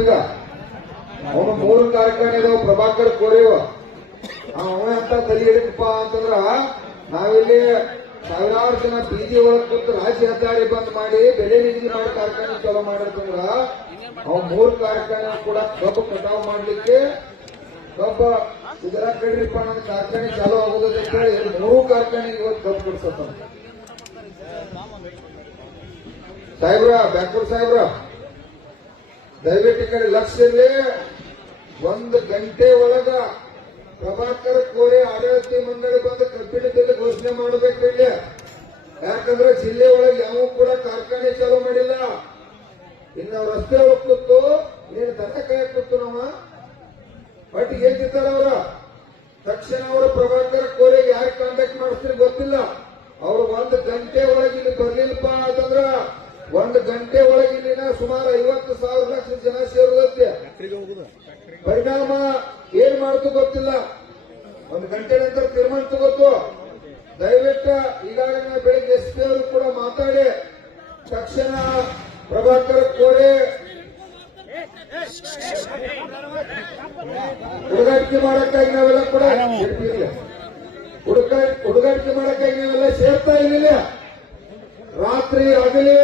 ಈಗ. ಅವನು ಮೂರು ಕಾರ್ಖಾನೆ ಇದಾವ, ಪ್ರಭಾಕರ್ ಕೋರೆವ ಅವ ಅಂತ ತಲೆ ಹಿಡಿದಪ್ಪ ಅಂತಂದ್ರ ನಾವಿಲ್ಲಿ ಸಾವಿರಾರು ಜನ ಬೀದಿ ಒಳಗ್ ಕೂತು ರಾಜ್ಯ ಹೆದ್ದಾರಿ ಬಂದ್ ಮಾಡಿ ಬೆಲೆ ನಿಧಿ ಮಾಡೋ ಕಾರ್ಖಾನೆ ಚಾಲೂ ಮಾಡಿರ್ತಂದ್ರ ಅವ್ ಮೂರು ಕಾರ್ಖಾನೆ ಕೂಡ ಕಬ್ಬು ಕಟಾವ್ ಮಾಡ್ಲಿಕ್ಕೆ ಕಬ್ಬ ಇದರ ಕಡ್ರಿಪ್ಪ ನನ್ನ ಕಾರ್ಖಾನೆ ಚಾಲೂ ಆಗೋದಕ್ಕೆ ಅಂತ ಹೇಳಿ ಮೂರು ಕಾರ್ಖಾನೆಗೆ ಇವತ್ತು ಕಬ್ಬು ಕೊಡ್ಸತ್ತ ಸಾಹೇಬ್ರ ಬ್ಯಾಂಕೂರ್ ಸಾಹೇಬ್ರ. ದಯವಿಟ್ಟು ಕಡೆ ಲಕ್ಷ ಇರ್ಲಿ ಒಂದು ಗಂಟೆ ಒಳಗ ಪ್ರಭಾಕರ್ ಕೋರೆ ಆಡಳಿತ ಮಂಡಳಿ ಬಂದು ಕಬ್ಬಿಣ ಬಿಲ್ ಘೋಷಣೆ ಮಾಡಬೇಕು ಇಲ್ಲಿ. ಯಾಕಂದ್ರೆ ಜಿಲ್ಲೆ ಒಳಗೆ ಯಾವ ಕೂಡ ಕಾರ್ಖಾನೆ ಚಾಲೂ ಮಾಡಿಲ್ಲ. ಇನ್ನು ರಸ್ತೆ ಒಳಗೆ ನೀನು ದನ ಕೈ ಕೂತು ನಮ್ಮ ಬಟ್ ಏನಿದ್ದಾರೆ ಅವರ? ತಕ್ಷಣ ಅವರು ಪ್ರಭಾಕರ್ ಕೋರೆಗೆ ಯಾರು ಕಾಂಟ್ಯಾಕ್ಟ್ ಮಾಡಿಸ್ತೀರಿ ಗೊತ್ತಿಲ್ಲ. ಅವ್ರು ಒಂದು ಗಂಟೆ ಒಳಗೆ ಇಲ್ಲಿ ಬರ್ಲಿಲ್ಲಪ್ಪ ಅಂತಂದ್ರ ಒಂದು ಗಂಟೆ ಒಳಗೆ ಇಲ್ಲಿನ ಸುಮಾರು ಐವತ್ತು ಸಾವಿರ ಲಕ್ಷ ಜನ ಸೇರುದತ್ತೆ ಪರಿಣಾಮ ಏನ್ ಮಾಡ್ತು ಗೊತ್ತಿಲ್ಲ. ಒಂದು ಗಂಟೆ ನಂತರ ತೀರ್ಮಾನ ತಗೋತು. ದಯವಿಟ್ಟು ಈಗಾಗಲೇ ಬೆಳಿಗ್ಗೆ ಎಸ್ ಪಿ ಅವರು ಕೂಡ ಮಾತಾಡಿ ತಕ್ಷಣ ಪ್ರಭಾಕರ್ ಕೋರೆ ಹುಡುಗಾಟಿಕೆ ಮಾಡಕ್ಕಾಗಿ ನಾವೆಲ್ಲ ಕೂಡ ಹುಡುಗ ಹುಡುಗಾಟಿಕೆ ಮಾಡಕ್ಕಾಗಿ ನಾವೆಲ್ಲ ಸೇರ್ತಾ ಇರಲಿಲ್ಲ. ರಾತ್ರಿ ಹಗಲಿ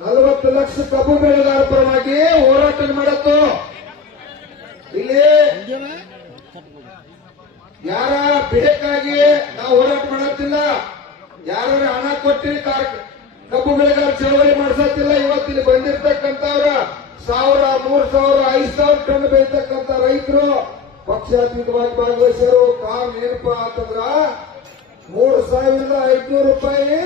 ನಲವತ್ತು ಲಕ್ಷ ಕಬ್ಬು ಬೆಳೆಗಾರ ಪರವಾಗಿ ಹೋರಾಟ ಮಾಡತ್ತು. ಇಲ್ಲಿ ಯಾರ ಬಿಡಕ್ಕಾಗಿ ನಾವು ಹೋರಾಟ ಮಾಡತ್ತಿಲ್ಲ. ಯಾರ ಹಣ ಕೊಟ್ಟಿ ಕಬ್ಬು ಬೆಳೆಗಾರ ಚಳವಳಿ ಮಾಡಿಸತ್ತಿಲ್ಲ. ಇವತ್ತಿಲ್ಲಿ ಬಂದಿರ್ತಕ್ಕಂಥವ್ರ ಸಾವಿರ, ಮೂರ್ ಸಾವಿರ, ಐದು ಸಾವಿರ ಟನ್ ಬೆಳೀತಕ್ಕಂಥ ರೈತರು. ಪಕ್ಷಾತೀತವಾಗಿ ಭಾಗವಹಿಸೋರು ಕಾರಣ ಏನಪ್ಪಾ ಅಂತಂದ್ರ ಮೂರು ಸಾವಿರದ ಐದ್ನೂರು ರೂಪಾಯಿ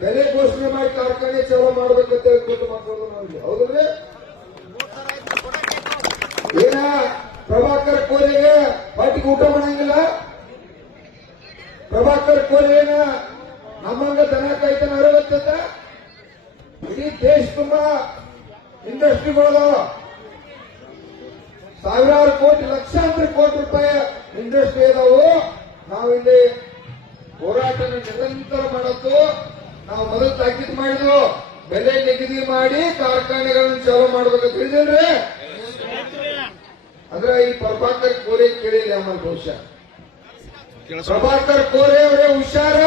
ಬೆಲೆ ಘೋಷಣೆ ಮಾಡಿ ಕಾರ್ಖಾನೆ ಚಾಲೂ ಮಾಡ್ಬೇಕಂತ ಹೇಳಿ ಕೂತು ಮಾಡ್ಕೊಳ್ಳೋದು ನಾವು ಏನ ಪ್ರಭಾಕರ್ ಕೋರೆಗೆ ಪಾರ್ಟಿಗೆ ಊಟ ಮಾಡಂಗಿಲ್ಲ? ಪ್ರಭಾಕರ್ ಕೋರೆ ಏನ ನಮ್ಮಂಗ ದನ ಕಾಯ್ತಾನ ಅರವತ್ತ ಇಡೀ ದೇಶ ತುಂಬಾ ಇಂಡಸ್ಟ್ರಿಗಳದಾವ ಸಾವಿರಾರು ಕೋಟಿ, ಲಕ್ಷಾಂತರ ಕೋಟಿ ರೂಪಾಯಿ ಇಂಡಸ್ಟ್ರಿ ಇದಾವು ನಾವಿಲ್ಲಿ ಹೋರಾಟ ನಿರಂತರ ಮಾಡತ್ತು ನಾವು ಮೊದಲು ತಾಕೀತು ಮಾಡಿದ್ವು ಬೆಲೆ ನಿಗದಿ ಮಾಡಿ ಕಾರ್ಖಾನೆಗಳನ್ನು ಚಾಲೂ ಮಾಡ್ಬೇಕಂತ ಹೇಳಿದ್ರಿ ಅಂದ್ರೆ ಈ ಪ್ರಭಾಕರ್ ಕೋರೆ ಕೇಳಿಲ್ಲ ಅಮ್ಮ ಬಹುಶಃ ಪ್ರಭಾಕರ್ ಕೋರೆ ಅವರೇ ಹುಷಾರ.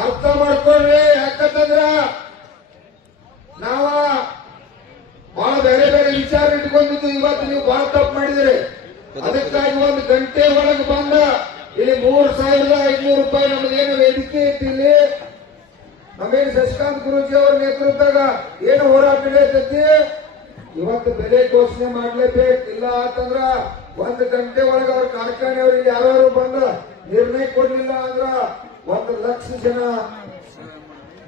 ಅರ್ಥ ಮಾಡ್ಕೊಳ್ರಿ, ಯಾಕಂತಂದ್ರ ನಾವ ಬಹಳ ಬೇರೆ ಬೇರೆ ವಿಚಾರ ಇಟ್ಕೊಂಡಿದ್ದು, ಇವತ್ತು ನೀವು ಬಹಳ ತಪ್ಪು ಮಾಡಿದ್ರಿ. ಅದಕ್ಕಾಗಿ ಒಂದು ಗಂಟೆ ಒಳಗೆ ಬಂದ, ಇಲ್ಲಿ ಮೂರ್ ಸಾವಿರದ ಐದ್ನೂರು ರೂಪಾಯಿ ನಮ್ದೇನು ವೇದಿಕೆ ಐತಿ ನಮ್ಮೇನು ಶಶಿಕಾಂತ್ ಗುರುಜಿ ಅವ್ರ ನೇತೃತ್ವದಾಗ ಏನು ಹೋರಾಟ ನಡೆಯತೈತಿ ಇವತ್ತು ಬೆಲೆ ಘೋಷಣೆ ಮಾಡ್ಲೇಬೇಕು. ಇಲ್ಲ ಅಂತಂದ್ರ ಒಂದು ಗಂಟೆ ಒಳಗೆ ಅವ್ರ ಕಾರ್ಖಾನೆಯವ್ರಿಗೆ ಯಾರು ಬಂದು ನಿರ್ಣಯ ಕೊಡ್ಲಿಲ್ಲ ಅಂದ್ರ ಒಂದು ಲಕ್ಷ ಜನ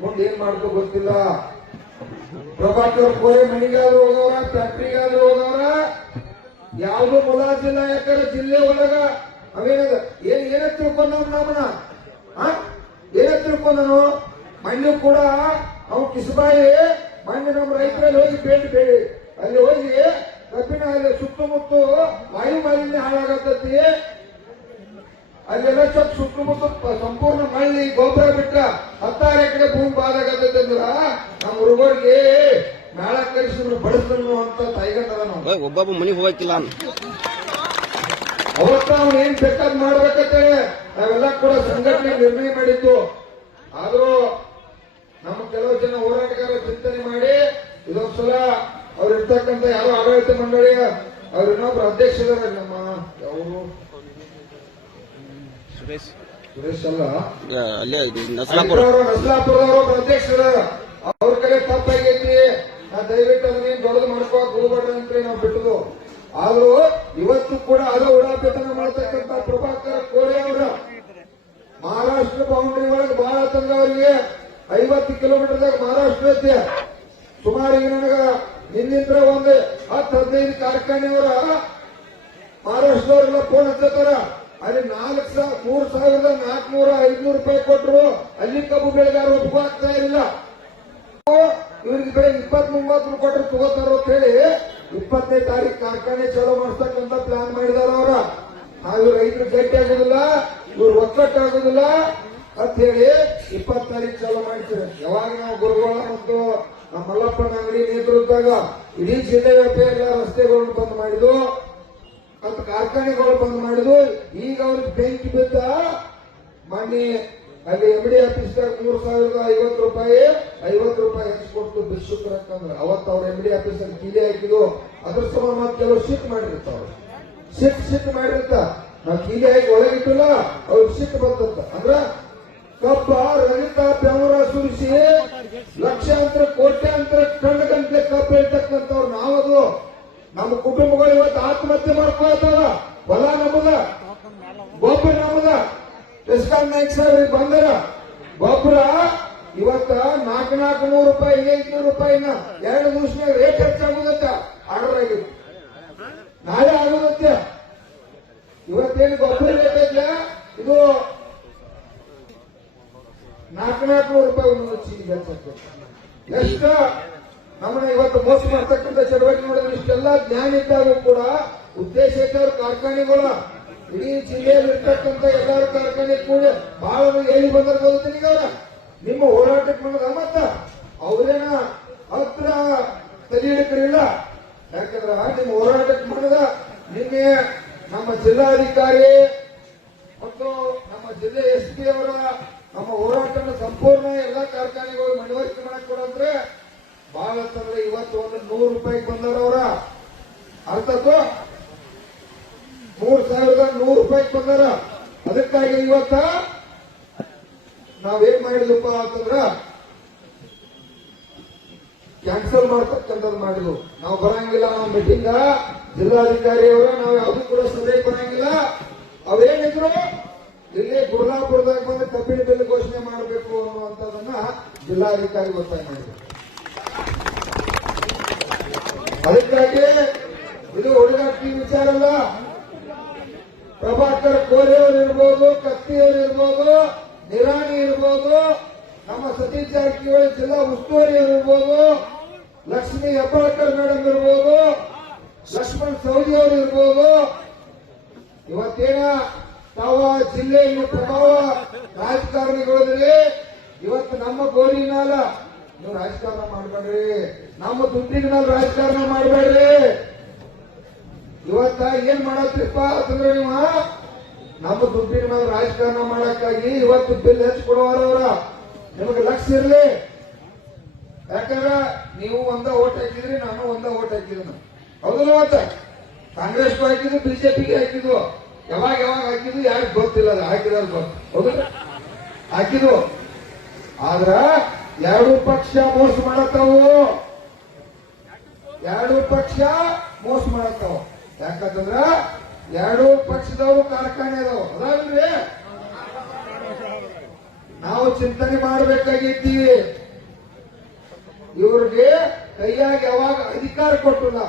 ಮುಂದೆ ಏನ್ ಮಾಡ್ಕೋ ಗೊತ್ತಿಲ್ಲ. ಪ್ರಭಾಕರ್ ಕೋರೆ ಮನೆಗಾದ್ರು ಹೋಗವ್ರ ಫ್ಯಾಕ್ಟ್ರಿಗಾದ್ರು ಹೋಗವ್ರ ಯಾವ್ದು ಮುಲಾಜಿಲ್ಲ. ಯಾಕಂದ್ರೆ ಜಿಲ್ಲೆ ಒಳಗ ಅವೇನದ ಏನ್ ಏನ ತಿಳ್ಕೊಂಡವ್ ನಮ್ಮನ್ನ? ಆ? ಏನ ತಿಳ್ಕೊಂಡನು? ಮಣ್ಣು ಕೂಡ ಅವ್ ಕಿಸಬಾಯಿ ಮಣ್ಣು ನಮ್ಮ ರೈತರಲ್ಲಿ ಹೋಗಿ ಬೇಡಿ ಬೇಡಿ. ಅಲ್ಲಿ ಹೋಗಿ ಕಬ್ಬಿನ ಅಲ್ಲಿ ಸುತ್ತಮುತ್ತ ವಾಯು ಮಾಲಿನ್ಯ ಹಾಳಾಗತ್ತತಿ. ಅಲ್ಲೆಲ್ಲ ಸ್ವಲ್ಪ ಸುತ್ತಮುತ್ತ ಸಂಪೂರ್ಣ ಮಳ್ಳಿ ಗೊಬ್ಬರ ಬಿಟ್ಟ ಹತ್ತಾರು ಎಕರೆ ಭೂಮಿ ಬಾದಾಗತ್ತೈತೆ ಅಂದ್ರ? ನಮ್ಮ ಹುಡುಗರಿಗೆ ಮೇಳ ಕರೆಸಿದ್ರು ಬಳಸಿದ್ರು ಅಂತ ತೈಗಂಡದ ನಾವು ಒಬ್ಬೊಬ್ಬ ಮನೆಗೆ ಹೋಗಕ್ಕಿಲ್ಲ. ಅನ್ ಅವತ್ತ ಅವ್ನು ಏನ್ ಬೇಕಾದ್ ಮಾಡ್ಬೇಕಂತೇಳಿ ನಾವೆಲ್ಲ ಕೂಡ ಸಂಘಟನೆ ನಿರ್ಣಯ ಮಾಡಿದ್ದು. ಆದ್ರೂ ನಮ್ಮ ಕೆಲವು ಜನ ಹೋರಾಟಗಾರರ ಚಿಂತನೆ ಮಾಡಿ ಇದೊಂದ್ ಸಲ ಅವ್ರು ಇರ್ತಕ್ಕಂಥ ಯಾರೋ ಆಡಳಿತ ಮಂಡಳಿಯ ಅವ್ರ ಇನ್ನೊಬ್ರು ಅಧ್ಯಕ್ಷರ ನಮ್ಮ ಅವರು ಸುರೇಶ್. ಸುರೇಶ್ ಅಲ್ಲ? ಅಲ್ಲೇ ಇದು ನಸಲಾಪುರ ಅಲ್ಲಿರೋರು ನಸ್ಲಾಪುರದವರು ಒಬ್ಬ ಅಧ್ಯಕ್ಷರ ಅವ್ರ ಕಡೆ ತಪ್ಪಾಗೈತಿ ನಾ ದಯವಿಟ್ಟು ಅದನ್ನೇನ್ ದೊಡ್ಡದು ಮಾಡ್ಕೋ ಹೋಗ್ಬೇಡ್ರಿ ಅಂತ ನಾವು ಬಿಟ್ಟದು ಆದ್ರೂ ಇವತ್ತು ಕೂಡ ಅದು ಉಡಾಪೇತನ ಮಾಡ್ತಕ್ಕಂತ ಪ್ರಭಾಕರ ಕೋರೆ ಅವರ. ಮಹಾರಾಷ್ಟ್ರ ಬೌಂಡ್ರಿ ಒಳಗೆ ಬಹಳ ತಂದವರಿಗೆ ಅವರಿಗೆ ಐವತ್ತು ಕಿಲೋಮೀಟರ್ದಾಗ ಮಹಾರಾಷ್ಟ್ರ ಐತಿ ಸುಮಾರು ಈಗ ನನಗ ನಿನ್ನಿಂದ್ರ ಒಂದು ಹತ್ತು ಹದಿನೈದು ಕಾರ್ಖಾನೆಯವರ ಮಹಾರಾಷ್ಟ್ರದವರೆಲ್ಲ ಫೋನ್ ಹಚ್ಚತ್ತಾರ. ಅಲ್ಲಿ ನಾಲ್ಕು ಸಾವಿರ ಮೂರ್ ಸಾವಿರದ ನಾಲ್ಕನೂರ ಐದ್ನೂರು ರೂಪಾಯಿ ಕೊಟ್ಟರು ಅಲ್ಲಿ ಕಬ್ಬು ಬೆಳೆಗಾರ ಒಪ್ಪಾಗ್ತಾ ಇಲ್ಲ ಇವ್ರಿಗೆ ಬೆಳೆ ಇಪ್ಪತ್ ಮೂವತ್ತು ಕೊಟ್ಟರು ತಗೋತಾರ ಅಂತ ಹೇಳಿ ಇಪ್ಪತ್ತನೇ ತಾರೀಕು ಕಾರ್ಖಾನೆ ಚಾಲೂ ಮಾಡಿಸ್ತಕ್ಕಂತ ಪ್ಲಾನ್ ಮಾಡಿದಾರ ಅವ್ರ. ನಾವು ರೈತರು ಗಟ್ಟಿ ಆಗುದಿಲ್ಲ, ಇವ್ರು ಒಕ್ಕಟ್ಟಾಗುದಿಲ್ಲ. ಅಂತ ಹೇಳಿ ಇಪ್ಪತ್ ತಾರೀಕು ಚಾಲೂ ಮಾಡ್ತೀವಿ ಯಾವಾಗ ನಾವು ಗುರುಗಳ ಮತ್ತು ನಮ್ಮ ಮಲ್ಲಪ್ಪನ ಅಂಗಡಿ ನೇತೃತ್ವದಾಗ ಇಡೀ ಜಿಲ್ಲೆ ವ್ಯಾಪಿ ಎಲ್ಲ ರಸ್ತೆಗಳನ್ನು ಬಂದ್ ಮಾಡಿದ್ರು ಅಂತ ಕಾರ್ಖಾನೆಗಳು ಬಂದ್ ಮಾಡಿದ್ದು, ಈಗ ಅವ್ರಿಗೆ ಬೆಂಕಿ ಬಿದ್ದ ಮಾಡಿ ಅಲ್ಲಿ ಎಂ ಡಿ ಆಫೀಸ್ದಾಗ ಮೂರ್ ಸಾವಿರದ ಐವತ್ತು ರೂಪಾಯಿ ಐವತ್ತು ರೂಪಾಯಿ ಹೆಚ್ಚಿಕೊಟ್ಟು ಬಿಸ್ಸುಕ್ರ ಅಂತಂದ್ರೆ ಅವತ್ತು ಅವ್ರ ಎಂ ಡಿ ಆಫೀಸಲ್ಲಿ ಕೀಲಿ ಹಾಕಿದ್ರು ಅದ್ರ ಸಮ ಮತ್ತೆ ಕೆಲವು ಶಿಫ್ಟ್ ಮಾಡಿರ್ತಾವ ಶಿಫ್ಟ್ ಶಿಫ್ಟ್ ಮಾಡಿರ್ತ ನಾವು ಕೀಲಿ ಹಾಕಿ ಒಳಗಿಟ್ಟಿಲ್ಲ ಅವ್ರಿಗೆ ಶಿಫ್ಟ್ ಬಂದಂತ ಅಂದ್ರ ಕಬ್ಬ ರಹಿತ ಬೆವರ ಸುರಿಸಿ ಲಕ್ಷಾಂತರ, ಕೋಟ್ಯಾಂತರ ಕಣ್ಣು ಗಂಟೆ ಕಬ್ಬು ಹೇಳ್ತಕ್ಕಂಥವ್ರು ನಾವದು. ನಮ್ಮ ಕುಟುಂಬಗಳು ಇವತ್ತು ಆತ್ಮಹತ್ಯೆ ಮಾಡ್ಕೊಳ್ತಾವ ಹೊಲ ನಮಗ ಗೊಬ್ಬರ ನಮಗ ಎಸ್ಕಾನ್ ನಾಯ್ಕ ಸಾಹೇಬ್ರಿಗೆ ಬಂದರ ಗೊಬ್ಬರ ಇವತ್ತ ನಾಲ್ಕು ನಾಲ್ಕು ನೂರು ರೂಪಾಯಿ ಐನೂರು ರೂಪಾಯಿನ ಎರಡು ದಿವಸನಾಗ ರೇಟ್ ಹೆಚ್ಚಾಗುದಂತ ಆರ್ಡರ್ ಆಗಿದೆ ನಾಳೆ ಆಗುದಂತೆ. ಇವತ್ತೇನು ಗೊಬ್ಬರ ರೇಟ್ ಐತ್ಲ? ಇದು ನಾಲ್ಕು ನಾಲ್ಕು ನೂರು ರೂಪಾಯಿ ಒಂದೊಂದು ಹೆಚ್ಚಾಗ್ತದೆ ಎಷ್ಟು? ನಮ್ಮನ್ನ ಇವತ್ತು ಮೋಸ ಮಾಡ್ತಕ್ಕಂಥ ಚಟುವಟಿಕೆ ನೋಡಿದ್ರೆ ಇಷ್ಟೆಲ್ಲ ಜ್ಞಾನ ಇದ್ದಾಗೂ ಕೂಡ ಉದ್ದೇಶ ಇದ್ದವ್ರ ಕಾರ್ಖಾನೆಗಳ, ಇಡೀ ಜಿಲ್ಲೆಯಲ್ಲಿ ಇರ್ತಕ್ಕಂಥ ಎಲ್ಲಾರು ಕಾರ್ಖಾನೆ ಕೂಡ ಬಹಳ ಹೇಳಿ ಬಂದ್ರೆ ಗೊತ್ತೀನಿ ಈಗ ನಿಮ್ಮ ಹೋರಾಟಕ್ಕೆ ಬಂದ ಮತ್ತ. ಅವರೇನ ಹತ್ರ ತಲೆ ಯಾಕಂದ್ರ ನಿಮ್ಮ ಹೋರಾಟಕ್ಕೆ ಮಾಡಿದ ನಿನ್ನೆ ನಮ್ಮ ಜಿಲ್ಲಾಧಿಕಾರಿ ಮತ್ತು ನಮ್ಮ ಜಿಲ್ಲೆ ಎಸ್ ಪಿ ಅವರ ನಮ್ಮ ಹೋರಾಟನ ಸಂಪೂರ್ಣ ಎಲ್ಲ ಕಾರ್ಖಾನೆಗಳು ಮನವರಿಕೆ ಮಾಡಕ್ ಕೊಡಂದ್ರೆ ಬಹಳ ತಂದ್ರೆ ಇವತ್ತು ಒಂದು ನೂರು ರೂಪಾಯಿಗೆ ಬಂದಾರ ಅವರ. ಅರ್ಥಕ್ಕೂ? ಮೂರ್ ಸಾವಿರದ ನೂರು ರೂಪಾಯಿಗೆ ಬಂದಾರ. ಅದಕ್ಕಾಗಿ ಇವತ್ತ ನಾವೇನ್ ಮಾಡಿದ್ವಪ್ಪ ಅಂತಂದ್ರ ಕ್ಯಾನ್ಸಲ್ ಮಾಡ್ತಕ್ಕಂಥದ್ದು ಮಾಡಿದ್ವು ನಾವು ಬರಂಗಿಲ್ಲ ನಾವು ಮೀಟಿಂಗ ಜಿಲ್ಲಾಧಿಕಾರಿಯವರ, ನಾವು ಯಾವ್ದು ಕೂಡ ಸಭೆ ಬರಂಗಿಲ್ಲ ಅವೇನಿದ್ರು ಇಲ್ಲಿ ಗುರುನಾಪುರದಾಗ ಬಂದು ಕಬ್ಬಿಣ ಬಿಲ್ ಘೋಷಣೆ ಮಾಡಬೇಕು ಅನ್ನುವಂಥದ್ದನ್ನ ಜಿಲ್ಲಾಧಿಕಾರಿ ಒತ್ತಾಯ ಅದಕ್ಕಾಗಿ ಇದು ಹುಡುಗಾಟಿ ವಿಚಾರ ಅಲ್ಲ. ಪ್ರಭಾಕರ್ ಕೋರೆಯವರು ಇರ್ಬೋದು, ಕತ್ತಿಯವರು ಇರ್ಬೋದು, ನಿರಾಣಿ ಇರ್ಬೋದು, ನಮ್ಮ ಸತೀಶ್ ಜಾರಕಿಹೊಳಿ ಜಿಲ್ಲಾ ಉಸ್ತುವಾರಿಯವರು ಇರ್ಬೋದು, ಲಕ್ಷ್ಮೀ ಹೆಬ್ಬಾಳ್ಕರ್ ಮೇಡಮ್ ಇರ್ಬೋದು, ಲಕ್ಷ್ಮಣ್ ಸೌದಿ ಅವರು ಇರ್ಬೋದು. ಇವತ್ತೇನ ತಾವ ಜಿಲ್ಲೆಯಲ್ಲಿ ಪ್ರಭಾವ ರಾಜಕಾರಣಿಗಳಲ್ಲಿ ಇವತ್ತು ನಮ್ಮ ಮ್ಯಾಲ ನೀವು ರಾಜಕಾರಣ ಮಾಡಬೇಡ್ರಿ. ನಮ್ಮ ದುಡ್ಡಿನ ಮೇಲೆ ರಾಜಕಾರಣ ಮಾಡಬೇಡ್ರಿ. ಇವತ್ತ ಏನ್ ಮಾಡತ್ರಿಪ್ಪ ಅಂತಂದ್ರೆ ನೀವು, ನಮ್ಮ ದುಡ್ಡಿನ ಮೇಲೆ ರಾಜಕಾರಣ ಮಾಡಕ್ಕಾಗಿ ಇವತ್ತು ಬಿಲ್ ಹೆಚ್ಚು ಕೊಡುವಾರವ್ರ ನಿಮಗೆ ಲಕ್ಷ ಇರಲಿ. ಯಾಕಂದ್ರೆ ನೀವು ಒಂದ ಓಟ್ ಹಾಕಿದ್ರಿ, ನಾನು ಒಂದ ಓಟ್ ಹಾಕಿದ್ರು ಹೌದಲ್ಲ ಮತ್ತೆ ಕಾಂಗ್ರೆಸ್ ಹಾಕಿದ್ರು ಬಿಜೆಪಿಗೆ ಹಾಕಿದ್ವು ಯಾವಾಗ ಯಾವಾಗ ಹಾಕಿದ್ರು ಯಾರು ಗೊತ್ತಿಲ್ಲ ಅದು ಹಾಕಿದಾರ ಗೊತ್ತು. ಹಾಕಿದ್ವು. ಆದ್ರ ಎರಡು ಪಕ್ಷ ಮೋಸ ಮಾಡತ್ತವು. ಎರಡು ಪಕ್ಷ ಮೋಸ ಮಾಡತ್ತವು. ಯಾಕಂತಂದ್ರ ಎರಡು ಪಕ್ಷದವರು ಕಾರ್ಖಾನೆ ಅದಾವ ಅದಾವಲ್ರಿ ನಾವು ಚಿಂತನೆ ಮಾಡಬೇಕಾಗಿದ್ದಿ ಇವ್ರಿಗೆ ಕೈಯಾಗಿ ಯಾವಾಗ ಅಧಿಕಾರ ಕೊಟ್ಟಿಲ್ಲ.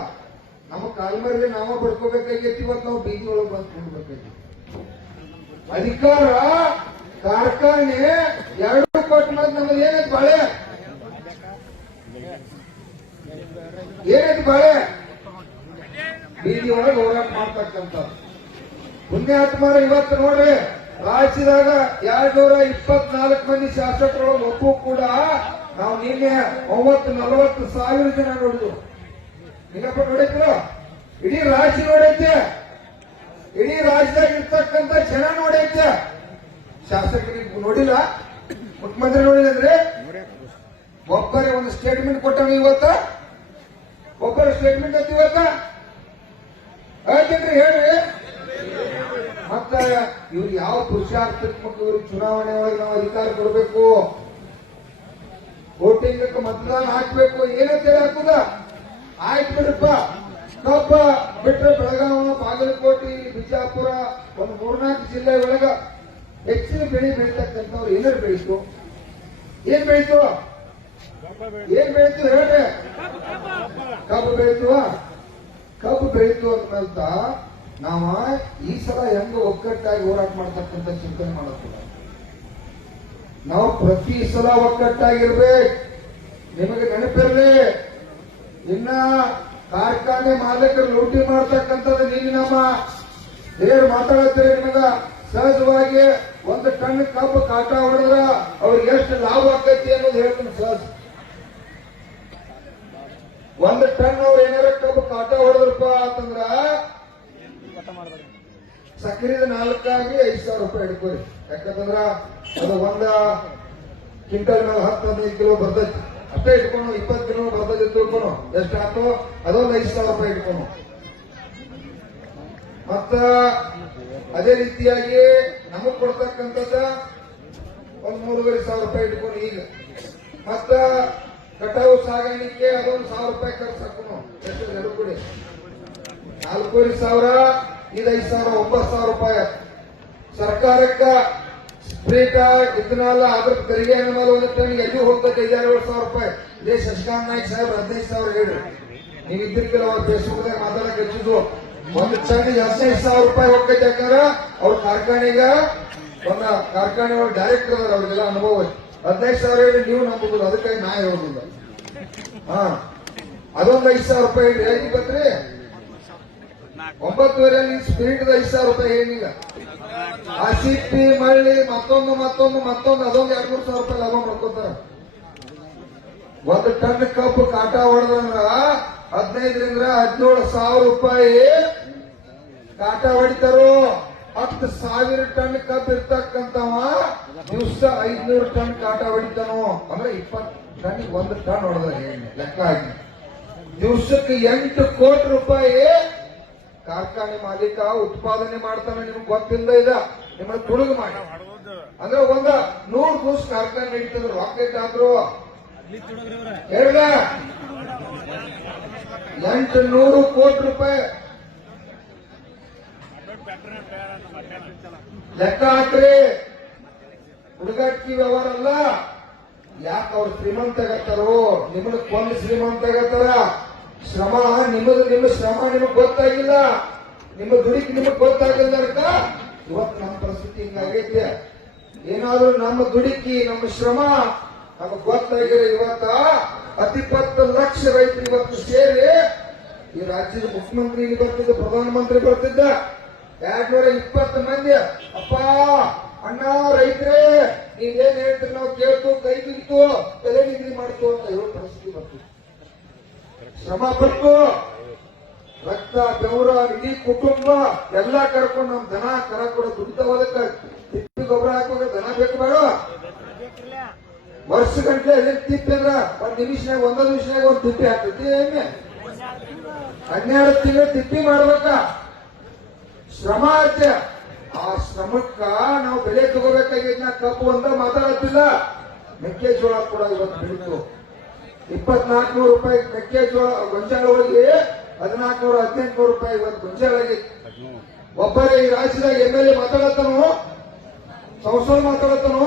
ನಮ್ಮ ಕಾಲ್ಮರಿಗೆ ನಾವ ಪಡ್ಕೋಬೇಕಾಗೈತಿ ಇವತ್ತು ನಾವು ಬೀದಿ ಒಳಗೆ ಬಂದು ಕೂಡ್ಬೇಕಾಗಿತ್ತು ಅಧಿಕಾರ, ಕಾರ್ಖಾನೆ, ಎರಡು ಕೊಟ್ಟ ಮತ್ತೆ ನಮ್ದು ಏನೈತಿ ಬಾಳೆ? ಏನೈತಿ ಬಾಳೆ? ಬೀದಿ ಒಳಗೆ ಹೋರಾಟ ಮಾಡ್ತಕ್ಕಂಥ ಪುಣ್ಯಾತ್ಮರ ಇವತ್ತು ನೋಡ್ರಿ, ರಾಜ್ಯದಾಗ ಎರಡ್ನೂರ ಇಪ್ಪತ್ನಾಲ್ಕು ಮಂದಿ ಶಾಸಕರೊಳಗೆ ಒಬ್ಬು ಕೂಡ ನಾವು ನಿನ್ನೆ ಮೂವತ್ತು ನಲವತ್ತು ಸಾವಿರ ಜನ ನೋಡಿದ್ವು. ನಿಗಪ್ಪ ನೋಡಿದ್ರು? ಇಡೀ ರಾಜ್ಯ ನೋಡೈತೆ ಇಡೀ ರಾಜ್ಯದಾಗ ಇರ್ತಕ್ಕಂಥ ಜನ ನೋಡೈತೆ ಶಾಸಕರಿಗೆ ನೋಡಿಲ್ಲ. ಮುಖ್ಯಮಂತ್ರಿ ನೋಡಿದ್ರೆ ಒಬ್ಬರೇ ಒಂದು ಸ್ಟೇಟ್ಮೆಂಟ್ ಕೊಟ್ಟವ ಇವತ್ತ. ಒಬ್ಬರ ಸ್ಟೇಟ್ಮೆಂಟ್ ಅಂತ ಇವತ್ತ. ಆಯ್ತಂದ್ರೆ ಹೇಳ್ರಿ ಮತ್ತ ಇವ್ರು ಯಾವ ಪುರುಷಾರ್ಥಕ್ಕೆ ಮತ್ತು ಇವ್ರಿಗೆ ಚುನಾವಣೆ ಒಳಗೆ ನಾವು ಅಧಿಕಾರ ಕೊಡಬೇಕು? ವೋಟಿಂಗ್ ಮತದಾನ ಹಾಕ್ಬೇಕು ಏನಂತೇಳಿ ಹಾಕುದ? ಆಯ್ತು ಬಿಡಪ್ಪ ಕಬ್ಬ ಬಿಟ್ರೆ ಬೆಳಗಾವ ಬಾಗಲಕೋಟೆ, ಬಿಜಾಪುರ, ಒಂದು ಮೂರ್ನಾಲ್ಕು ಜಿಲ್ಲೆ ಒಳಗ ಹೆಚ್ಚಿನ ಬೆಳೆ ಬೆಳೀತಕ್ಕಂಥವ್ರು ಏನಾರು ಬೆಳೀತು ಏನ್ ಬೆಳೀತು ಏನ್ ಬೆಳೀತು ಹೇಳ್ರಿ? ಕಬ್ಬು ಬೆಳೀತು ಕಬ್ಬು ಬೆಳೀತು ಅಂತ ನಾವ ಈ ಸಲ ಹೆಂಗ ಒಕ್ಕಟ್ಟಾಗಿ ಹೋರಾಟ ಮಾಡ್ತಕ್ಕಂಥ ಚಿಂತನೆ ಮಾಡತ್ತಿಲ್ಲ ನಾವು ಪ್ರತಿ ಸಲ ಒಕ್ಕಟ್ಟಾಗಿರ್ಬೇಕು ನಿಮಗೆ ನೆನಪಿರ್ಲಿ ಇನ್ನ ಕಾರ್ಖಾನೆ ಮಾಲೀಕರು ಲೂಟಿ ಮಾಡ್ತಕ್ಕಂಥದ್ದು ನೀನು ನಮ್ಮ ಹಿರಿಯರು ಮಾತಾಡತ್ತೀರಿ ನಿಮಗ ಸಹಜವಾಗಿ ಒಂದು ಟನ್ ಕಬ್ಬು ಕಾಟ ಹೊಡೆದ್ರ ಅವ್ರಿಗೆ ಎಷ್ಟು ಲಾಭ ಆಕೈತಿ ಅನ್ನೋದು ಹೇಳ್ತೀನಿ ಸಹಜ. ಒಂದು ಟನ್ ಅವ್ರು ಏನಾರ ಕಬ್ಬು ಕಾಟ ಹೊಡೆದ್ರಪ್ಪ ಅಂತಂದ್ರ ಸಕ್ಕರೆದ ನಾಲ್ಕಾಗಿ ಐದು ಸಾವಿರ ರೂಪಾಯಿ ಹಿಡ್ಕೋರಿ. ಯಾಕಂತಂದ್ರ ಅದು ಒಂದ ಕ್ವಿಂಟಲ್ ಮೇಲೆ ಹತ್ತು ಹದಿನೈದು ಕಿಲೋ ಬರ್ತೈತಿ. ಅಷ್ಟೇ ಇಟ್ಕೊಂಡು ಇಪ್ಪತ್ತು ಕಿಲೋ ಬರ್ತದೆ ತಿಳ್ಕೊನು ಎಷ್ಟಾಗ್ತೋ ಅದೊಂದು ಐದು ಸಾವಿರ ರೂಪಾಯಿ ಇಟ್ಕೊನು ಮತ್ತ ಅದೇ ರೀತಿಯಾಗಿ ನಮಗ್ ಕೊಡ್ತಕ್ಕಂಥದ್ದ ಒಂದ್ ಮೂರುವರೆ ಸಾವಿರ ರೂಪಾಯಿ ಇಟ್ಕೊಂಡು ಈಗ. ಮತ್ತ ಕಟಾವು ಸಾಗಾಣಿಕೆ ಅದೊಂದು ಸಾವಿರ ರೂಪಾಯಿ ಖರ್ಚು ಹಾಕೋಣ ಎಷ್ಟು ಕೂಡಿ. ನಾಲ್ಕೂವರೆ ಸಾವಿರ, ಇದು ಐದು ಸಾವಿರ, ಒಂಬತ್ತು ಸಾವಿರ ರೂಪಾಯಿ. ಸರ್ಕಾರಕ್ಕ ಸ್ಪ್ರೀಟ ಇದನ್ನೆಲ್ಲ ಅದ್ರ ತೆರಿಗೆ ಮೇಲೆ ಒಂದು ಎಲ್ಲಿ ಹೋಗ್ಬೇಕು? ಐದಾರು ಏಳು ಸಾವಿರ ರೂಪಾಯಿ. ಇದೇ ಶಶಿಕಾಂತ್ ನಾಯ್ಕ ಸಾಹೇಬ್ ಹದಿನೈದು ಸಾವಿರ ಹೇಳಿ ನೀವು ಇದ್ದಿರ್ಕಿಲ್ಲ ಅವ್ರ ಫೇಸ್ಬುಕ್ ಮಾತಾಡಕ್ ಹೆಚ್ಚಿದ್ರು. ಒಂದು ಚಂದ ಹದಿನೈದು ಸಾವಿರ ರೂಪಾಯಿ ಹೋಗ್ತೈತೆ ಯಾಕಂದ್ರ ಅವ್ರ ಕಾರ್ಖಾನೆಗ, ಒಂದ ಕಾರ್ಖಾನೆ ಒಳಗೆ ಡೈರೆಕ್ಟರ್ ಅದಾರ ಅವ್ರಿಗೆಲ್ಲ ಅನುಭವ ಹದಿನೈದು ಸಾವಿರ ಹೇಳಿ ನೀವು ನಂಬುದಿಲ್ಲ, ಅದಕ್ಕಾಗಿ ನಾ ಹೇಳುದಿಲ್ಲ. ಹಾ. ಅದೊಂದು ಐದು ಸಾವಿರ ರೂಪಾಯಿ ಹೇಳಿ ಹೇಗೆ ಬತ್ರಿ ಒಂಬತ್ತುವರೆ ಸ್ಪಿರಿಟ್ ಐದು ಸಾವಿರ ರೂಪಾಯಿ ಏನಿಲ್ಲ ಆ ಸಿಪ್ಪಿ, ಮಳ್ಳಿ ಮತ್ತೊಂದು ಮತ್ತೊಂದು ಮತ್ತೊಂದು ಅದೊಂದು ಎರಡ್ ಮೂರು ಸಾವಿರ ರೂಪಾಯಿ ಲಾಭ ಮಾಡ್ಕೊತಾರ. ಒಂದು ಟನ್ ಕಬ್ಬು ಕಾಟ ಹೊಡೆದಂದ್ರ ಹದಿನೈದರಿಂದ ಹದಿನೇಳು ಸಾವಿರ ರೂಪಾಯಿ ಕಾಟ ಹೊಡಿತಾರೋ? ಹತ್ತು ಸಾವಿರ ಟನ್ ಕಬ್ಬು ಇರ್ತಕ್ಕಂಥವ ದಿವಸ ಐದ್ನೂರು ಟನ್ ಕಾಟ ಹೊಡಿತಾನೋ? ಅಂದ್ರೆ ಇಪ್ಪತ್ತು ಟನ್ ಒಂದು ಟನ್ ಹೊಡೆದ ಲೆಕ್ಕ ಆಗಿ. ದಿವಸಕ್ಕೆ ಎಂಟು ಕೋಟಿ ರೂಪಾಯಿ ಕಾರ್ಖಾನೆ ಮಾಲೀಕ ಉತ್ಪಾದನೆ ಮಾಡ್ತಾನೆ ನಿಮ್ಗೆ ಗೊತ್ತಿಲ್ಲ ಇದ? ನಿಮ್ಮನ್ನ ತುಳುಗು ಮಾಡಿ. ಅಂದ್ರೆ ಒಂದ ನೂರು ದಿವಸ ಕಾರ್ಖಾನೆ ನಡೀತದ ರಾಕೆಟ್ ಆದ್ರು. ಹೇಳ ಎಂಟು ನೂರು ಕೋಟಿ ರೂಪಾಯಿ. ಲೆಕ್ಕ ಹಾಕ್ರಿ. ಹುಡುಗಾಟಿ ವ್ಯವಹಾರ ಅಲ್ಲ. ಯಾಕೆ ಅವ್ರು ಶ್ರೀಮಂತ ತಗತ್ತಾರೋ ನಿಮ್ಮನ್ನ ಕೊಂದು ಶ್ರೀಮಂತ ಆಗತ್ತಾರ ಶ್ರಮ, ನಿಮ್ಮದು, ನಿಮ್ಮ ಶ್ರಮ ನಿಮಗೆ ಗೊತ್ತಾಗಿಲ್ಲ. ನಿಮ್ಮ ದುಡಿಕ್ ನಿಮಗೆ ಗೊತ್ತಾಗಿಲ್ಲ ಅಂತ ಇವತ್ತು ನಮ್ಮ ಪರಿಸ್ಥಿತಿ ಹಿಂಗಾಗೈತೆ. ಏನಾದ್ರೂ ನಮ್ಮ ದುಡುಕಿ, ನಮ್ಮ ಶ್ರಮ ನಮಗ್ ಗೊತ್ತಾಗಿರೋ ಇವತ್ತ ಹತ್ತಿಪ್ಪತ್ತು ಲಕ್ಷ ರೈತರು ಇವತ್ತು ಸೇರಿ ಈ ರಾಜ್ಯದ ಮುಖ್ಯಮಂತ್ರಿ ಬರ್ತಿದ್ದ, ಪ್ರಧಾನಮಂತ್ರಿ ಬರ್ತಿದ್ದ. ಎರಡ್ ನೂರ ಇಪ್ಪತ್ತು ಮಂದಿ, ಅಪ್ಪ, ಅಣ್ಣ, ರೈತರೇ, ನೀವೇನ್ ಹೇಳ್ತೀರಿ, ನಾವು ಕೇಳ್ತು, ಕೈ ಬಿತ್ತು ತಲೆ ನಿಗದಿ ಮಾಡ್ತು ಅಂತ ಹೇಳೋ ಪರಿಸ್ಥಿತಿ ಬರ್ತಿತ್ತು ಶ್ರಮ ಪಟ್ಟು ರಕ್ತ, ಬೆವರ, ಇಡೀ ಕುಟುಂಬ ಎಲ್ಲಾ ಕರ್ಕೊಂಡು ನಮ್ ದನ, ಕರ ಕೂಡ ದುಡಿತಾ ಹೋದಕ್ಕ ತಿಪ್ಪಿ ಗೊಬ್ಬರ ಹಾಕುವಾಗ ದನ ಬೇಕು ಬೇಡ. ವರ್ಷ ಗಂಟೆ ತಿಪ್ಪಿ ಒಂದ್ ನಿಮಿಷನಾಗ ಒಂದೊಂದು ನಿಮಿಷನಾಗ ಒಂದ್ ತಿಪ್ಪಿ ಹಾಕ್ತೈತಿ ಏನ್ ಹನ್ನೆರಡು ತಿಂಗಳು ತಿಪ್ಪಿ ಮಾಡ್ಬೇಕ. ಶ್ರಮ ಐತೆ. ಆ ಶ್ರಮಕ್ಕ ನಾವು ಬೆಲೆ ತಗೋಬೇಕಾಗಿದ್ ಕಪ್ಪು ಅಂತ ಮಾತಾಡತ್ತಿಲ್ಲ. ಮೆಕ್ಕೆಜೋಳ ಕೂಡ ಇವತ್ತು ಬೆಳೀತು ಇಪ್ಪತ್ನಾಲ್ಕು ನೂರು ರೂಪಾಯಿ ಮೆಕ್ಕೆಜೋಳ ಗೊಂಜಾಳ ಹೋಗಿ, ಹದಿನಾಲ್ಕುನೂರ, ಹದಿನೆಂಟುನೂರು ರೂಪಾಯಿ ಇವತ್ತು ಗೊಂಜಾಳ ಒಬ್ಬರೇ ಈ ರಾಜ್ಯದಾಗ ಎಂ ಎಲ್ ಎ ಮಾತಾಡತ್ತನು, ಸಂಸದ ಮಾತಾಡತ್ತನು,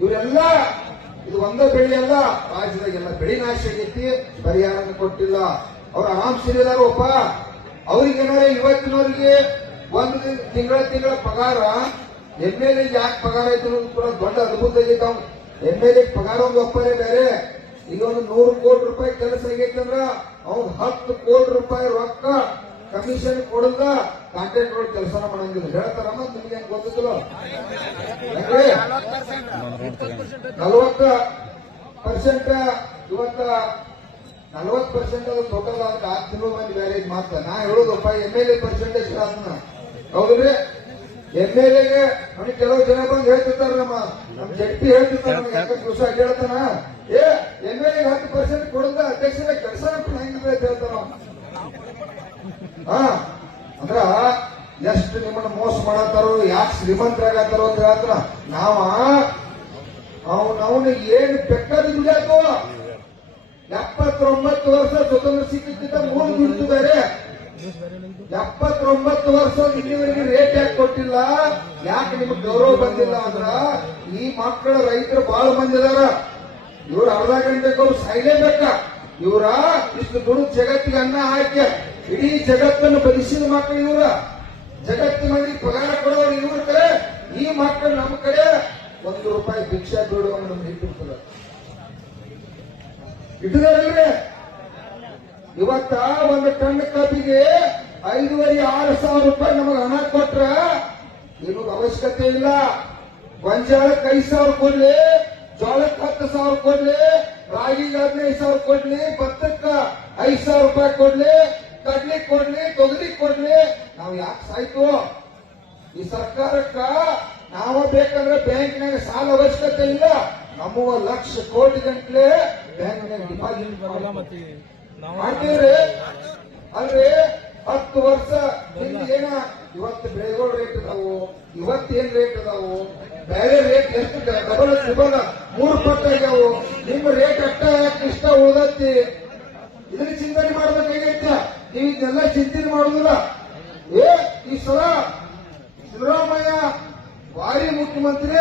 ಇವರೆಲ್ಲ, ಇದು ಒಂದೇ ಬೆಳೆ ಅಲ್ಲ ರಾಜ್ಯದಾಗೆಲ್ಲ ಬೆಳೆ ನಾಶ ಆಗೈತಿ ಪರಿಹಾರ ಕೊಟ್ಟಿಲ್ಲ. ಅವ್ರ ಆರಾಮ್ಸಿದಾರ ಒಬ್ಬ ಅವ್ರಿಗೇನಾರ ಇವತ್ತಿನವರಿಗೆ ಒಂದು ತಿಂಗಳ ತಿಂಗಳ ಪಗಾರ ಎಂ ಎಲ್ ಎ ಯಾಕೆ ಪಗಾರ ಆಯ್ತು ಅನ್ನೋದು ಕೂಡ ದೊಡ್ಡ ಅದ್ಭುತ ಆಗೈತೆ ಅವ್ನು. ಎಂ ಎಲ್ ಎ ಪಗಾರ ಒಂದು ಒಪ್ಪರೇ ಬೇರೆ. ಒಂದು ನೂರು ಕೋಟಿ ರೂಪಾಯಿ ಕೆಲಸ ಆಗೈತಂದ್ರ ಅವ್ನ್ ಹತ್ತು ಕೋಟಿ ರೂಪಾಯಿ ರೊಕ್ಕ ಕಮಿಷನ್ ಕೊಡದ ಕಾಂಟ್ರಾಕ್ಟ್ ಒಳಗೆ ಕೆಲಸ ಮಾಡಂಗಿಲ್ಲ. ಹೇಳ್ತಾರಮ್ಮ ನಿಮ್ಗೆ ಹೆಂಗ್ ಗೊತ್ತಿಲ್ಲ ನಲ್ವತ್ತ ಪರ್ಸೆಂಟ್ ಇವತ್ತ ನಲ್ವತ್ ಪರ್ಸೆಂಟ್ ಅದು ಟೋಟಲ್ ಆದ್ರೆ ಆರ್ ತಿಂಗಳು ಮಂದಿ ಬೇರೆ ಮಾತ್ರ. ನಾ ಹೇಳೋದಪ್ಪ ಎಂ ಎಲ್ ಎ ಪರ್ಸೆಂಟೇಜ್ ಆದ್ನ ಹೌದ್ರಿ? ಎಂ ಎಲ್ ಎಗೆ ಅವ್ನಿಗೆ ಕೆಲವು ಜನ ಬಂದು ಹೇಳ್ತಿರ್ತಾರ ನಮ್ಮ ನಮ್ ಜಟ್ಟಿ ಹೇಳ್ತಿರ್ತಾರ ನಮ್ಗೆ ಯಾಕೆ ದಿವಸ ಹೇಳ್ತಾನ ಏ ಎಲ್ ಹತ್ತು ಪರ್ಸೆಂಟ್ ಅಧ್ಯಕ್ಷರ ಕೆಲಸ ಹೆಂಗಿದೆ ಅಂತ ಅಂದ್ರ ಎಷ್ಟು ನಿಮ್ಮನ್ನ ಮೋಸ ಮಾಡತ್ತಾರೋ, ಯಾಕೆ ಶ್ರೀಮಂತರಾಗತ್ತಾರೋ ಅಂತ ಹೇಳ್ತಾರ. ನಾವ, ಅವನ ಏನು ಬೇಕಾದ ದುಡಿಯಾಕೋ. ಎಪ್ಪತ್ತೊಂಬತ್ತು ವರ್ಷ ಸ್ವತಂತ್ರ ಸಿಕ್ಕಿದ್ದ ಮೂರು ದುಡಿದು ಬೇರೆ ಎಪ್ಪತ್ತೊಂಬತ್ತು ವರ್ಷ ಇಲ್ಲಿವರೆಗೆ ರೇಟ್ ಯಾಕೆ ಕೊಟ್ಟಿಲ್ಲ? ಯಾಕೆ ನಿಮ್ಗೆ ಗೌರವ ಬಂದಿಲ್ಲ ಅಂದ್ರ, ಈ ಮಕ್ಕಳ ರೈತರು ಬಹಳ ಮಂದಿ ಅದಾರ. ಇವ್ರು ಅರ್ಧ ಗಂಟೆಗೂ ಸಾಯ್ಲೇಬೇಕ ಇವರ ಇಷ್ಟು ದುಡ್ಡು ಜಗತ್ತಿಗೆ ಅನ್ನ ಹಾಕಿ ಇಡೀ ಜಗತ್ತನ್ನು ಬದಿಸಿದ ಮಕ್ಕಳು ಇವರ. ಜಗತ್ತಿನ ಮಂದಿ ಪಗಾರ ಕೊಡೋರು ಇವ್ರ ಕಡೆ. ಈ ಮಕ್ಕಳು ನಮ್ಮ ಕಡೆ ಒಂದು ರೂಪಾಯಿ ಭಿಕ್ಷೆ ಬೇಡುವ ನಮ್ಗೆ ಇಟ್ಟಿರ್ತದ ಇಟ್ಟಿದಾರಲ್ರಿ ಇವತ್ತ ಒಂದು ಟನ್ ಕಬ್ಬಿಗೆ ಐದೂವರೆ, ಆರು ಸಾವಿರ ರೂಪಾಯಿ ನಮಗೆ ಹಣ ಕೊಟ್ರ ಏನು ಅವಶ್ಯಕತೆ ಇಲ್ಲ. ಗೊಂಜಾಳಕ್ಕೆ ಐದು ಸಾವಿರ ಕೊಡ್ಲಿ. ಜೋಳಕ್ಕೆ ಹತ್ತು ಸಾವಿರ ಕೊಡ್ಲಿ ರಾಗಿಗೆ ಹದಿನೈದು ಸಾವಿರ ಕೊಡ್ಲಿ, ಭತ್ತಕ್ಕ ಐದು ಸಾವಿರ ರೂಪಾಯಿ ಕೊಡ್ಲಿ, ಕಡ್ಲಿ ಕೊಡ್ಲಿ, ತೊಗರಿ ಕೊಡ್ಲಿ. ನಾವು ಯಾಕೆ ಸಾಯ್ತು? ಈ ಸರ್ಕಾರಕ್ಕ ನಾವ ಬೇಕಂದ್ರೆ ಬ್ಯಾಂಕ್ನಾಗ ಸಾಲ ಅವಶ್ಯಕತೆ ಇಲ್ಲ. ನಮ್ಮ ಲಕ್ಷ ಕೋಟಿ ಗಂಟ್ಲೆ ಬ್ಯಾಂಕ್ನಾಗ ಡಿಪಾಸಿಟ್ ಮಾಡ್ತೀವ್ರಿ? ಅಲ್ರಿ? ಹತ್ತು ವರ್ಷ ಏನ? ಇವತ್ತು ಬೆಳೆಗಳ ರೇಟ್ ಅದಾವು ಇವತ್ತೇನ್ ರೇಟ್ ಅದಾವು ಬೇರೆ ರೇಟ್ ಎಷ್ಟು ಡಬಲ್ ತ್ರಿಬಲ್ ಮೂರು ಆಗ್ಯಾವು. ನಿಮ್ಮ ರೇಟ್ ಅಟ್ಟ ಯಾಕೆ ಇಷ್ಟ ಉಳ್ದತ್ತಿ ಇದ್ರ ಚಿಂತನೆ ಮಾಡ್ಬೇಕಾಗೈತ. ನೀವು ಇದನ್ನೆಲ್ಲ ಚಿಂತನೆ ಮಾಡುದಿಲ್ಲ. ಏ, ಈ ಸಲ ಸಿದ್ದರಾಮಯ್ಯ ಭಾರಿ ಮುಖ್ಯಮಂತ್ರಿ,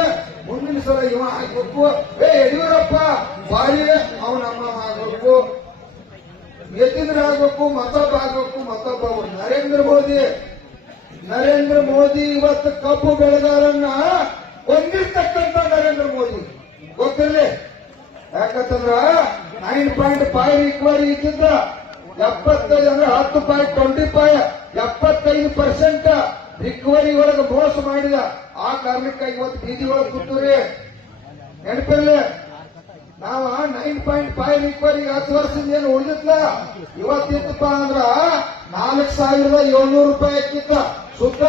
ಮುಂದಿನ ಸಲ ಇವ ಆಗ್ಬೇಕು. ಏ, ಯಡಿಯೂರಪ್ಪ, ಭಾರಿ ಅವನ ನಮ್ಮ ಆಗ್ಬೇಕು. ಯತೀಂದ್ರ ಆಗ್ಬೇಕು, ಮತ್ತೊಬ್ಬ ಆಗ್ಬೇಕು, ಮತ್ತೊಬ್ಬ. ನರೇಂದ್ರ ಮೋದಿ ನರೇಂದ್ರ ಮೋದಿ ಇವತ್ತು ಕಬ್ಬು ಬೆಳೆಗಾರನ್ನ ಹೊಂದಿರ್ತಕ್ಕಂಥ ನರೇಂದ್ರ ಮೋದಿ. ಗೊತ್ತಿರಲಿ? ಯಾಕಂತಂದ್ರ ನೈನ್ ಪಾಯಿಂಟ್ ಫೈವ್ ಇಕ್ವರಿ ಇದ್ದಿದ್ದ, ಎಪ್ಪತ್ತೈದು ಅಂದ್ರೆ ಹತ್ತು ಪಾಯಿಂಟ್ ಟ್ವೆಂಟಿ ಫೈವ್ ಎಪ್ಪತ್ತೈದು ಪರ್ಸೆಂಟ್ ರಿಕವರಿ ಒಳಗೆ ಮೋಸ ಮಾಡಿದ. ಆ ಕಾರಣಕ್ಕೆ ಇವತ್ತು ಬೀದಿ ಒಳಗೆ ಕೂತವ್ರಿ ನೆನಪಿರ್ಲಿ? ನಾವ ನೈನ್ ಪಾಯಿಂಟ್ ಫೈವ್ ರಿಕ್ವರಿ ಹತ್ತು ವರ್ಷದಿಂದ ಏನು ಉಳಿದಿತ್ತ ಇವತ್ತಿತ್ತಪ್ಪ ಅಂದ್ರ ನಾಲ್ಕು ಸಾವಿರದ ಏಳ್ನೂರು ರೂಪಾಯಿ ಹಾಕಿದ್ದ ಸುತ್ತ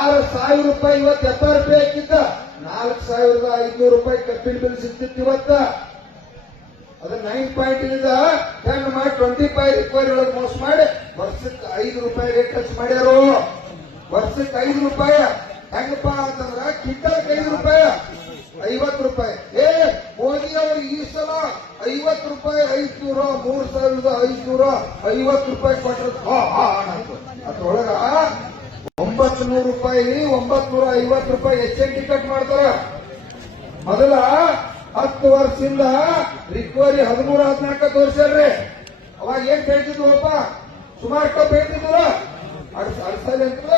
ಆರು ಸಾವಿರ ರೂಪಾಯಿ ಇವತ್ತು ಎಪ್ಪತ್ತು ರೂಪಾಯಿ ಹಾಕಿದ್ದ. ನಾಲ್ಕು ಸಾವಿರದ ಐದ್ನೂರು ರೂಪಾಯಿ ಕಬ್ಬಿನ ಬಿಲ್ ಸಿಗ್ತಿತ್ತು ಇವತ್ತ. ಅದು ನೈನ್ ಪಾಯಿಂಟ್ ಇಂದ ಟೆನ್ ಮಾಡಿ ಟ್ವೆಂಟಿ ಫೈವ್ ರಿಕ್ವೈರ್ ಒಳಗೆ ಮೋಸ ಮಾಡಿ ವರ್ಷಕ್ಕೆ ಐದು ರೂಪಾಯಿ ರೇಟ್ ಟಚ್ ಮಾಡ್ಯಾರು. ವರ್ಷಕ್ಕೆ ಐದು ರೂಪಾಯಿ. ಹೆಂಗಪ್ಪ ಅಂತಂದ್ರ ಕಿಟ್ಟಕ್ಕೆ ಐದು ರೂಪಾಯಿ. ಐವತ್ತು ರೂಪಾಯಿ. ಏ, ಮೋದಿ ಅವರು ಈ ಸಲ ಐವತ್ತು ರೂಪಾಯಿ ಐದ್ನೂರ, ಮೂರ್ ಸಾವಿರದ ಐದ್ನೂರ ಐವತ್ತು ರೂಪಾಯಿ ಕೊಟ್ಟರು ಅದ್ರೊಳಗ ಒಂಬತ್ತು ನೂರು ರೂಪಾಯಿ ಒಂಬತ್ತು ನೂರ ಐವತ್ತು ರೂಪಾಯಿ ಎಚ್ ಎನ್ ಟಿಕೆಟ್ ಮಾಡ್ತಾರ. ಮೊದಲ ಹತ್ತು ವರ್ಷದಿಂದ ರಿಕವರಿ ಹದಿಮೂರ ಹದಿನಾಲ್ಕ ತೋರಿಸ್ರಿ ಅವಾಗ ಏನ್ ಅಪ್ಪ ಸುಮಾರು ಕಬ್ಬು ಹೇಳ್ತಿದ್ರ ಅಡ್ಸಾಲಿ ಅಂತ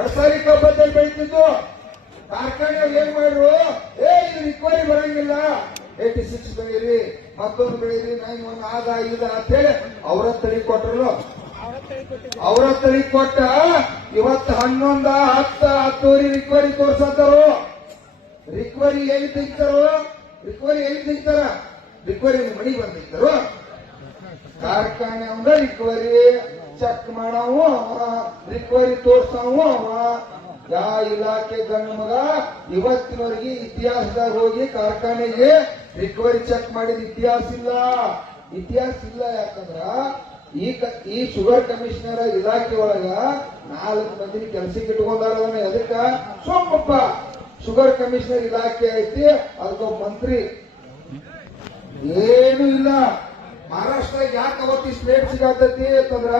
ಅಡ್ಸಾಲಿ ಅಂತ ಬೆಳ್ತಿದ್ವು ಕಾರ್ಖಾನೆ ಏನ್ ಮಾಡ್ರು? ಏ ಇದು ರಿಕವರಿ ಬರಂಗಿಲ್ಲ. ಏಟಿ ಸಿಕ್ಸ್ ಬೆಳೀರಿ, ಮತ್ತೊಂದು ಬೆಳೀರಿ, ನೈನ್ ಒನ್ ಆದ, ಇದ ಅಂತೇಳಿ ಅವರ ತಳಿ ಕೊಟ್ರಲ್ಲ. ಅವರ ತಳಿ ಕೊಟ್ಟ ಇವತ್ತು ಹನ್ನೊಂದ, ಹತ್ತ, ಹತ್ತುವರಿ ರಿಕ್ವರಿ ತೋರ್ಸತ್ತಾರು ರಿಕ್ವರಿ ಎಲ್ಲಿ ತೆಗಿತಾರೋ ರಿಕ್ವರಿ ಎಲ್ಲಿ ತಿಂತಾರ ರಿಕ್ವರಿ ಮಣಿ ಬಂದಿದ್ದರು. ಕಾರ್ಖಾನೆ ಅಂದ್ರ ರಿಕ್ವರಿ ಚೆಕ್ ಮಾಡವ ರಿಕ್ವರಿ ತೋರ್ಸವ ಯಾ ಇಲಾಖೆ ಗಂಡ ಮಗ, ಇವತ್ತಿನವರೆಗೆ ಇತಿಹಾಸದಾಗ ಹೋಗಿ ಕಾರ್ಖಾನೆಗೆ ರಿಕ್ವರಿ ಚೆಕ್ ಮಾಡಿದ ಇತಿಹಾಸ ಇಲ್ಲ. ಇತಿಹಾಸ ಇಲ್ಲ ಯಾಕಂದ್ರ ಈ ಈ ಶುಗರ್ ಕಮಿಷನರ್ ಇಲಾಖೆ ಒಳಗ ನಾಲ್ಕು ಮಂದಿನ ಕೆಲಸಕ್ಕೆ ಇಟ್ಕೊಂಡಾರ ಅದಕ್ಕ ಸೋಮಪ್ಪ ಶುಗರ್ ಕಮಿಷನರ್ ಇಲಾಖೆ ಐತಿ ಅದಕ್ಕೊಬ್ಬ ಮಂತ್ರಿ. ಏನು ಇಲ್ಲ. ಮಹಾರಾಷ್ಟ್ರ ಯಾಕೆ ಅವತ್ತು ಸ್ಟೇಟ್ ಸಿಗತೈತಿ ಅಂತಂದ್ರ